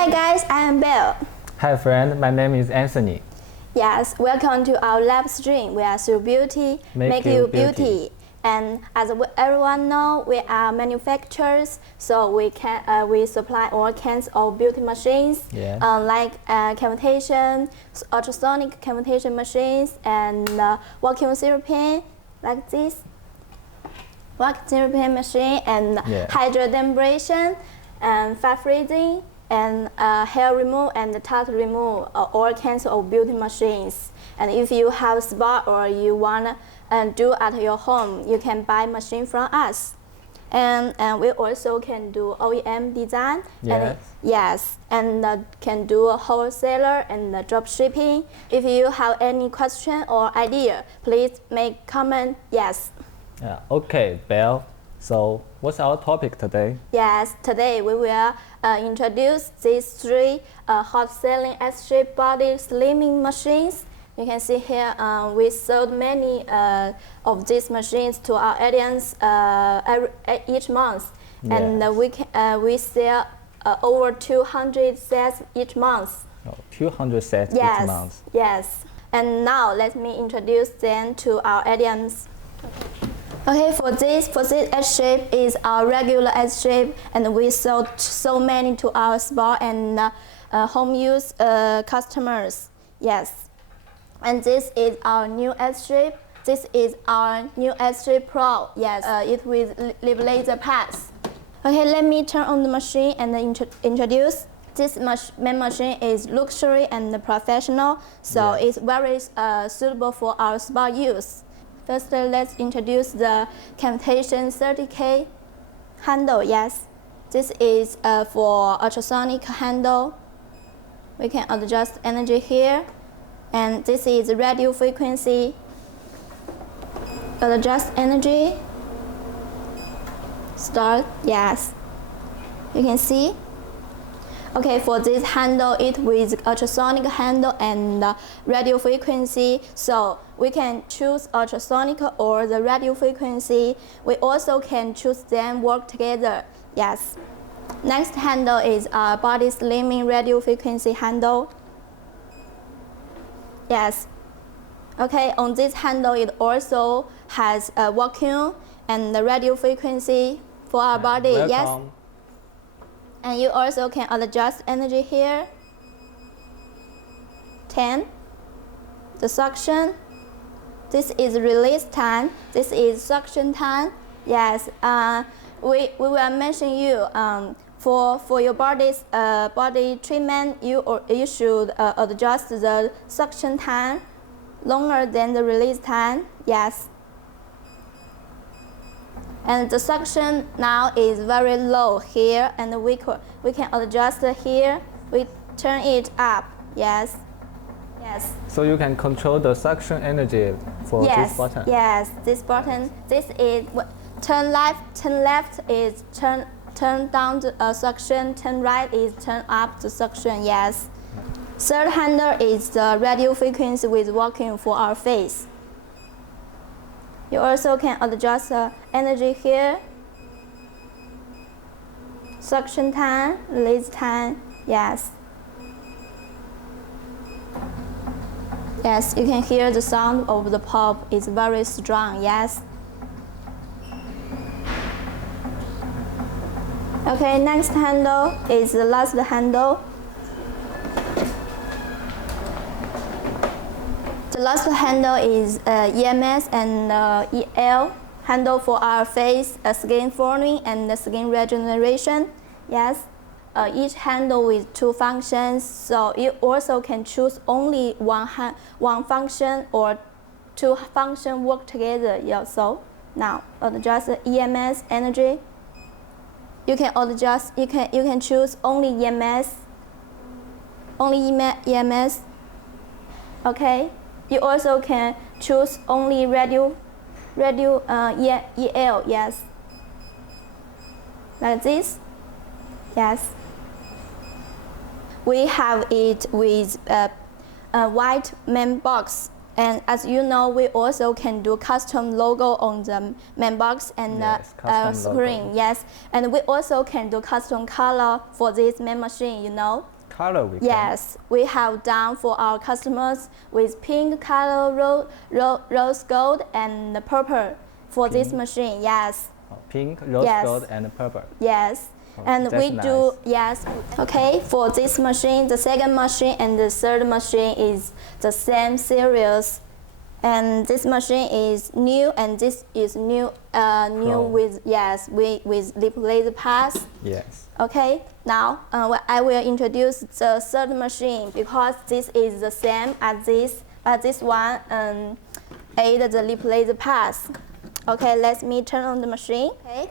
Hi guys, I am Bill. Hi friend, my name is Anthony. Yes, welcome to our live stream where through beauty, make you beauty. And as everyone know, we are manufacturers, so we supply all kinds of beauty machines, Yes. like cavitation, ultrasonic cavitation machines, and vacuum therapy, like this. Vacuum therapy machine and hydrodermabrasion and fat freezing and hair remove and tattoo remove, all kinds of beauty machines. And if you have spa or you want to do at your home, you can buy machine from us. And we also can do OEM design. Yes. And can do a wholesaler and drop shipping. If you have any question or idea, please make comment. Yes. Okay, Belle. So, what's our topic today? Yes, today we will introduce these three hot-selling S-shaped body slimming machines. You can see here we sold many of these machines to our audience each month, and we sell over 200 sets each month. 200 sets each month. Yes. And now let me introduce them to our audience. Okay, for this S-shape is our regular S-shape, and we sold so many to our spa and home use customers. Yes. And this is our new S-shape. This is our new S-shape Pro. Yes, it with live laser pads. Okay, let me turn on the machine and introduce. This main machine is luxury and professional, so it's very suitable for our spa use. First, let's introduce the Cavitation 30K handle. Yes, this is for ultrasonic handle. We can adjust energy here, and this is radio frequency. Adjust energy. Start. Yes, you can see. Okay, for this handle, it with ultrasonic handle and radio frequency, so we can choose ultrasonic or the radio frequency. We also can choose them work together. Yes. Next handle is our body slimming radio frequency handle. Yes. Okay, on this handle, it also has a vacuum and the radio frequency for our body. Welcome. Yes. And you also can adjust energy here. 10. The suction. This is release time. This is suction time. Yes. We will mention you for your body's body treatment. You should adjust the suction time longer than the release time. Yes. And the suction now is very low here, and we can adjust here. We turn it up. Yes. Yes. So you can control the suction energy for this button. Yes, this button. This is turn left is turn down the suction. Turn right is turn up the suction. Yes. Third handle is the radio frequency with vacuum for our face. You also can adjust the energy here. Suction time, release time. Yes. Yes, you can hear the sound of the pump is very strong. Yes. Okay, next handle is the last handle. The last handle is EMS and EL handle for our face, skin forming, and skin regeneration. Yes, each handle with two functions, so you also can choose only one function or two functions work together. Yeah, so now adjust the EMS energy. You can adjust. You can choose only EMS. EMS. Okay. You also can choose only radio EL, yes. Like this, yes. We have it with a white main box And as you know, we also can do custom logo on the main box and Yes, screen. logo. Yes, and we also can do custom color for this main machine. You know. Color we can. Yes, we have done for our customers with pink color, rose gold, and purple for Pink. this machine. Yes. Oh, pink, rose Yes. gold, and purple. Yes. Oh, And that's we do, nice. yes. Okay, for this machine, the second machine and the third machine is the same series. And this machine is new, and this is new Chrome. with, yes, with Lipo laser pass. Yes. Okay, now I will introduce the third machine because this is the same as this, but this one add the Lipo laser pass. Okay, let me turn on the machine. Okay,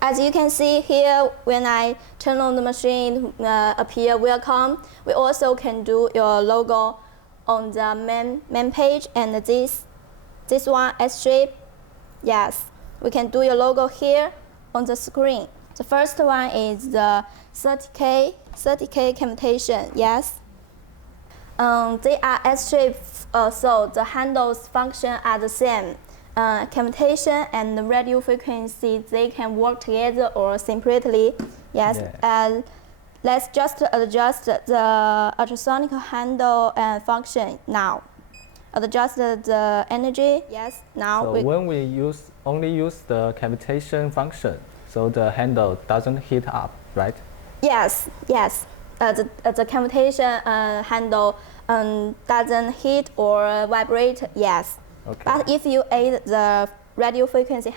as you can see here, when I turn on the machine, appear welcome. We also can do your logo on the main page, and this one S shape. Yes, we can do your logo here on the screen. The first one is the 30K cavitation. Yes. They are S shape, so the handles function are the same. Cavitation and the radio frequency, they can work together or separately. Yes. Yeah. And let's just adjust the ultrasonic handle function now. Adjust the energy. Yes. Now So when we only use the cavitation function, so the handle doesn't heat up, right? Yes. Yes. The cavitation handle doesn't heat or vibrate. Yes. Okay. But if you add the radio frequency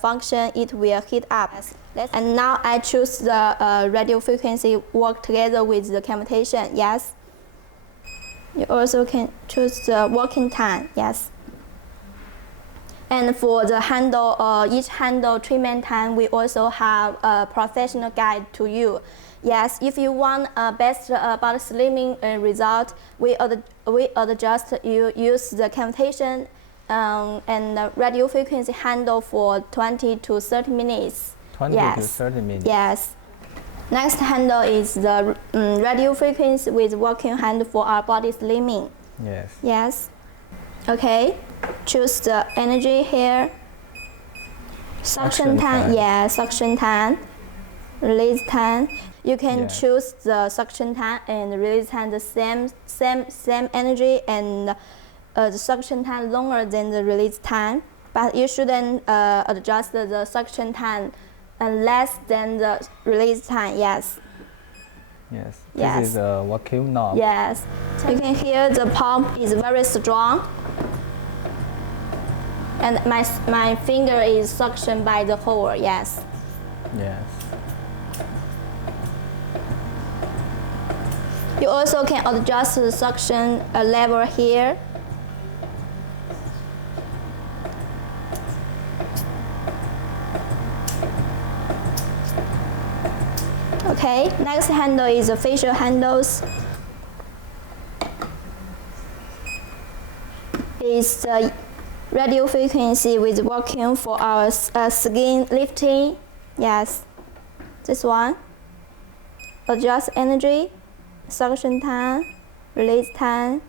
function, it will heat up. And now I choose the radio frequency work together with the cavitation. Yes. You also can choose the working time. Yes. And for the handle, each handle treatment time, we also have a professional guide to you. Yes, if you want best body slimming result, we adjust you use the cavitation and the radio frequency handle for 20 to 30 minutes. 20 to 30 minutes. Yes. Next handle is the radio frequency with working handle for our body slimming. Yes. Yes. Okay. Choose the energy here. Suction time. Yeah, suction time. Release time. You can choose the suction time and release time the same energy, and the suction time longer than the release time. But you shouldn't adjust the suction time less than the release time. Yes. Yes. Yes. This is a vacuum knob. Yes. You can hear the pump is very strong. And my finger is suctioned by the hole. Yes. Yes. You also can adjust the suction level here. Okay, next handle is the facial handles. It's the radio frequency with vacuum for our skin lifting. Yes, this one. Adjust energy, suction time, release time,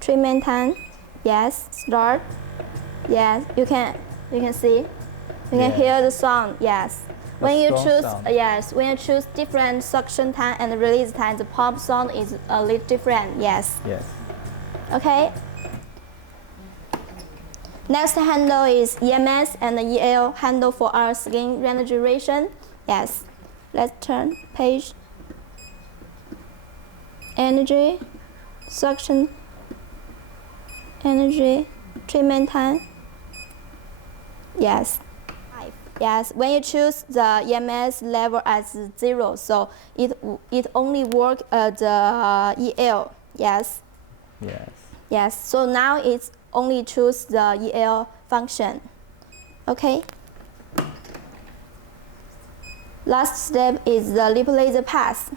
treatment time. Yes, start. Yes, you can see, you can hear the sound. Yes. When you choose when you choose different suction time and release time, the pump sound is a little different. Yes. Yes. Okay. Next handle is EMS and the EL handle for our skin regeneration. Yes. Let's turn page. Energy, suction, energy, treatment time. Yes. Yes, when you choose the EMS level as 0, so it only work the EL. Yes. Yes. Yes. So now it's only choose the EL function. Okay. Last step is the Lipo laser pass.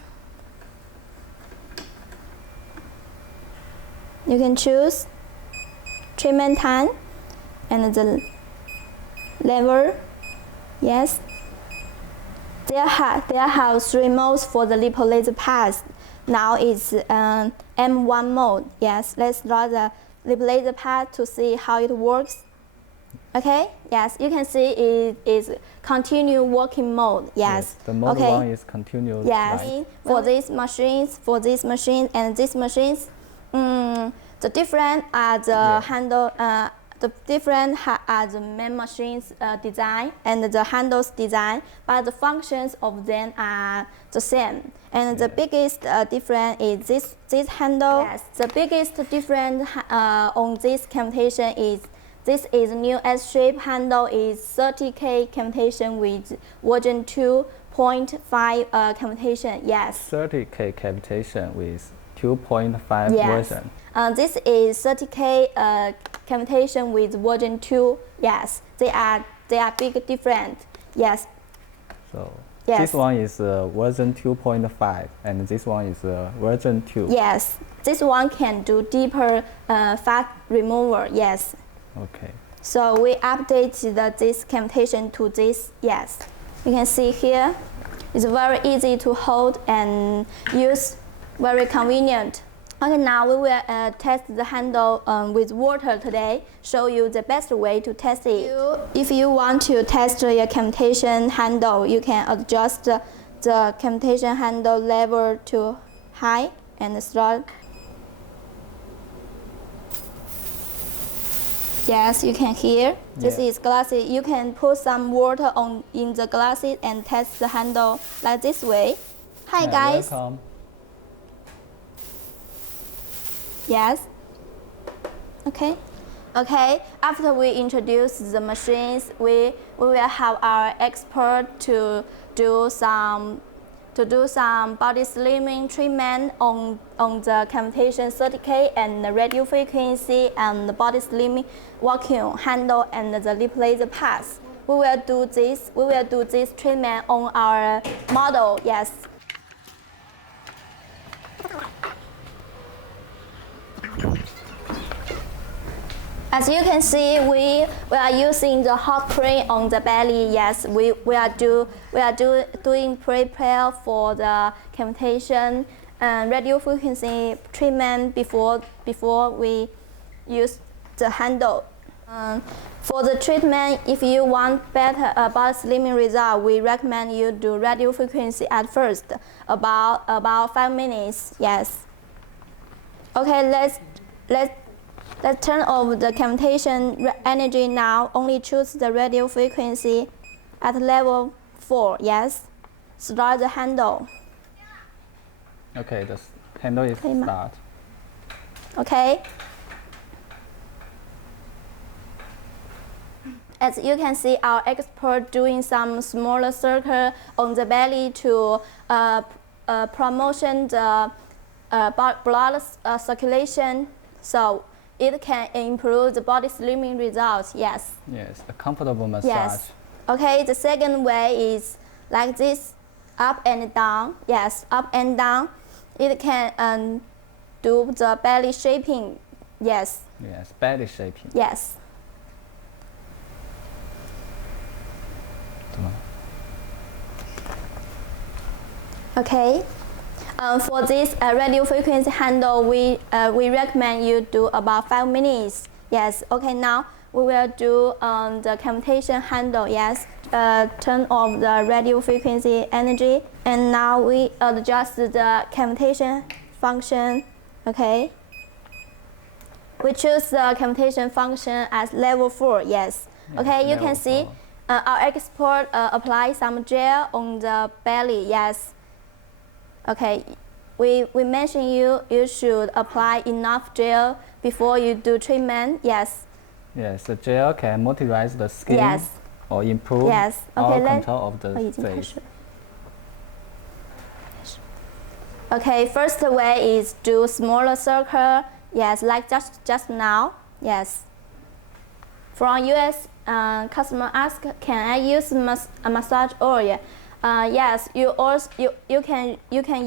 You can choose treatment time and the level. Yes. There have 3 modes for the Lipo laser pass. now it's M1 mode. Yes, let's draw the replay the path to see how it works. Okay, yes, you can see it is continue working mode. Yes, the mode okay. 1 is continuous. Yes, light. for these machines, and these machines, the different are the handle. The different are the main machines design and the handles design, but the functions of them are the same. And the biggest difference is this handle. Yes, the biggest difference on this cavitation is this is new S-shape handle is 30K cavitation with version 2.5 cavitation. Yes. 30K cavitation with 2.5 version. This is 30K cavitation with version 2. Yes, they are big different. Yes. So this one is version 2.5 and this one is version 2. Yes, this one can do deeper fat removal. Yes. Okay. So we updated this cavitation to this. Yes. You can see here, it's very easy to hold and use, very convenient. Okay, now we will test the handle with water today, show you the best way to test it. If you want to test your cavitation handle, you can adjust the cavitation handle level to high and start. Yes, you can hear. This is glasses. You can put some water in the glasses and test the handle like this way. Hi guys. Welcome. Yes. Okay. Okay. After we introduce the machines, we will have our expert to do some body slimming treatment on the cavitation 30K and the radio frequency and the body slimming vacuum handle and the replace path. We will do this treatment on our model. Yes. As you can see, we are using the hot cream on the belly. Yes, we are doing prepare for the cavitation and radio frequency treatment before we use the handle. For the treatment, if you want better body slimming result, we recommend you do radio frequency at first, about 5 minutes. Yes. Okay, let's turn off the cavitation energy now. Only choose the radio frequency at level 4. Yes. Start the handle. Okay, the handle is start. Okay. As you can see, our expert doing some smaller circle on the belly to promotion the blood circulation, so it can improve the body slimming results. Yes. Yes, a comfortable massage. Yes. Okay, the second way is like this, up and down. Yes, up and down. It can do the belly shaping. Yes. Yes, belly shaping. Yes. Okay. For this radio frequency handle, we recommend you do about 5 minutes. Yes. Okay. Now we will do the cavitation handle. Yes. Turn off the radio frequency energy, and now we adjust the cavitation function. Okay. We choose the cavitation function as level 4. Yes. Okay. You can see our expert apply some gel on the belly. Yes. Okay, we mentioned you should apply enough gel before you do treatment. Yes. Yes, the gel can moisturize the skin. Yes. Or improve our control of the face. Okay, first way is do smaller circle. Yes, like just now. Yes. From US, customer ask, can I use a massage oil? Yes, you can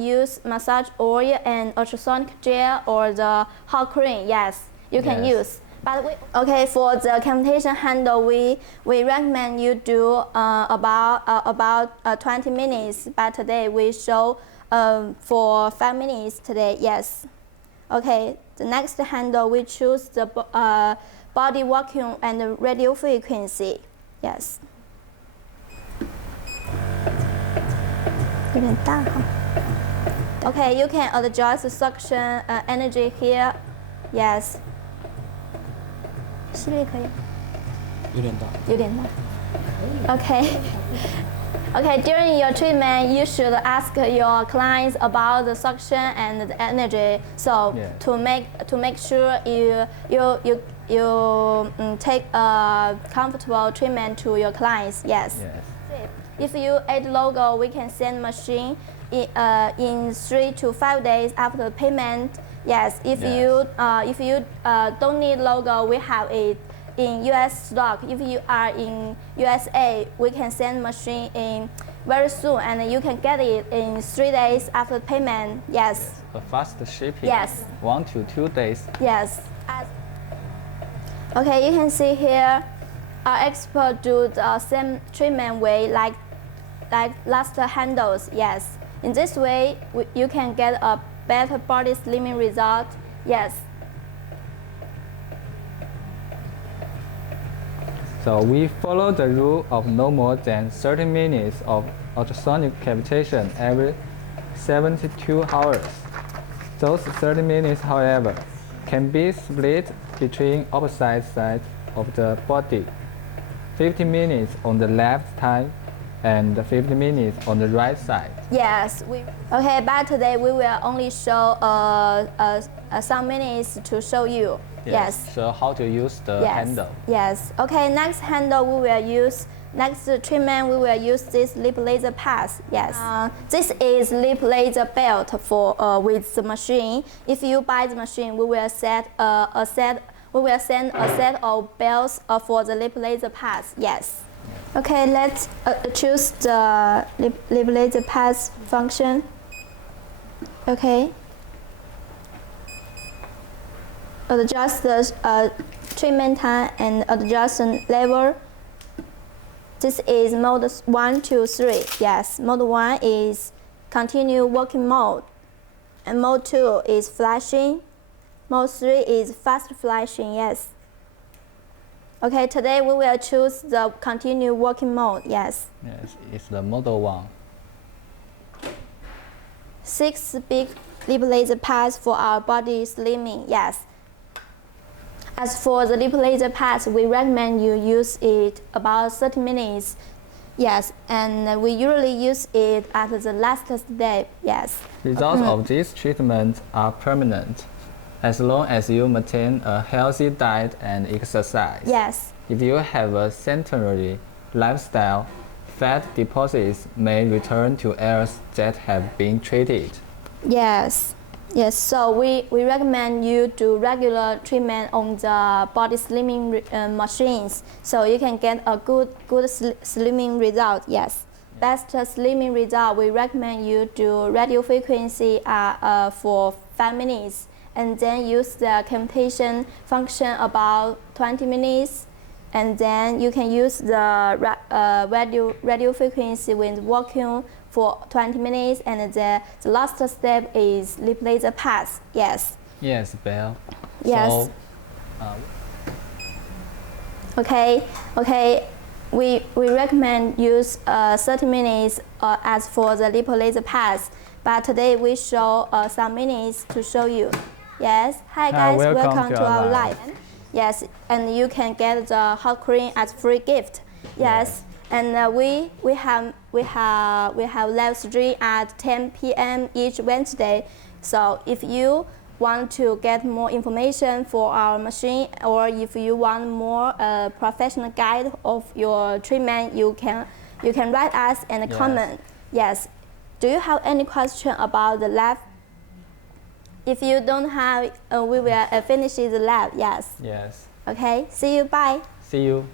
use massage oil and ultrasonic gel or the hot cream. Yes, you can use. Okay, for the cavitation handle, we recommend you do about 20 minutes. But today we show for 5 minutes today. Yes. Okay. The next handle we choose the body vacuum and radio frequency. Yes. 有点大哈。Okay, you can adjust the suction energy here. Yes. 吸力可以。有点大。有点大。Okay. Okay, during your treatment, you should ask your clients about the suction and the energy. So to make sure you take a comfortable treatment to your clients. Yes. If you add logo, we can send machine in 3 to 5 days after payment. Yes. If you don't need logo, we have it in US stock. If you are in USA, we can send machine in very soon, and you can get it in 3 days after payment. Yes. A fast shipping. Yes. 1 to 2 days. Yes. Okay, you can see here, our expert do the same treatment way like last handles. Yes. In this way, you can get a better body slimming result. Yes. So we follow the rule of no more than 30 minutes of ultrasonic cavitation every 72 hours. Those 30 minutes, however, can be split between opposite sides of the body. 50 minutes on the left side and 50 minutes on the right side. Yes. Okay, but today we will only show some minutes to show you. Yes. So how to use the handle? Yes. Okay. Next handle we will use. Next treatment we will use this lip laser pass. Yes. This is lip laser belt for with the machine. If you buy the machine, we will send a set of belts for the lip laser pass. Yes. Okay. Let's choose the lip laser pass function. Okay. Adjust the treatment time and adjustment level. This is mode 1, 2, 3. Yes, mode 1 is continue working mode, and mode 2 is flashing. Mode 3 is fast flashing. Yes. Okay, today we will choose the continue working mode. Yes. Yes, it's the model 1. 6 big lip laser pads for our body slimming. Yes. As for the lip laser pads, we recommend you use it about 30 minutes. Yes, and we usually use it at the last step. Yes. Results of this treatment are permanent, as long as you maintain a healthy diet and exercise. Yes. If you have a sedentary lifestyle, fat deposits may return to areas that have been treated. Yes. Yes, so we recommend you do regular treatment on the body slimming machines, so you can get a good slimming result. Yes, best slimming result. We recommend you do radio frequency for 5 minutes, and then use the cavitation function about 20 minutes, and then you can use the radio frequency with vacuum for 20 minutes, and the last step is lip laser pass. Yes. Yes, Belle. Yes. So, Okay. We recommend use 30 minutes as for the lip laser pass, but today we show some minutes to show you. Yes. Hi guys, welcome to our live. Yes, and you can get the hot cream as free gift. Yes. And we have live stream at 10 p.m. each Wednesday. So if you want to get more information for our machine, or if you want more professional guide of your treatment, you can write us and comment. Yes. Do you have any question about the lab? If you don't have, we will finish the lab. Yes. Yes. Okay. See you. Bye. See you.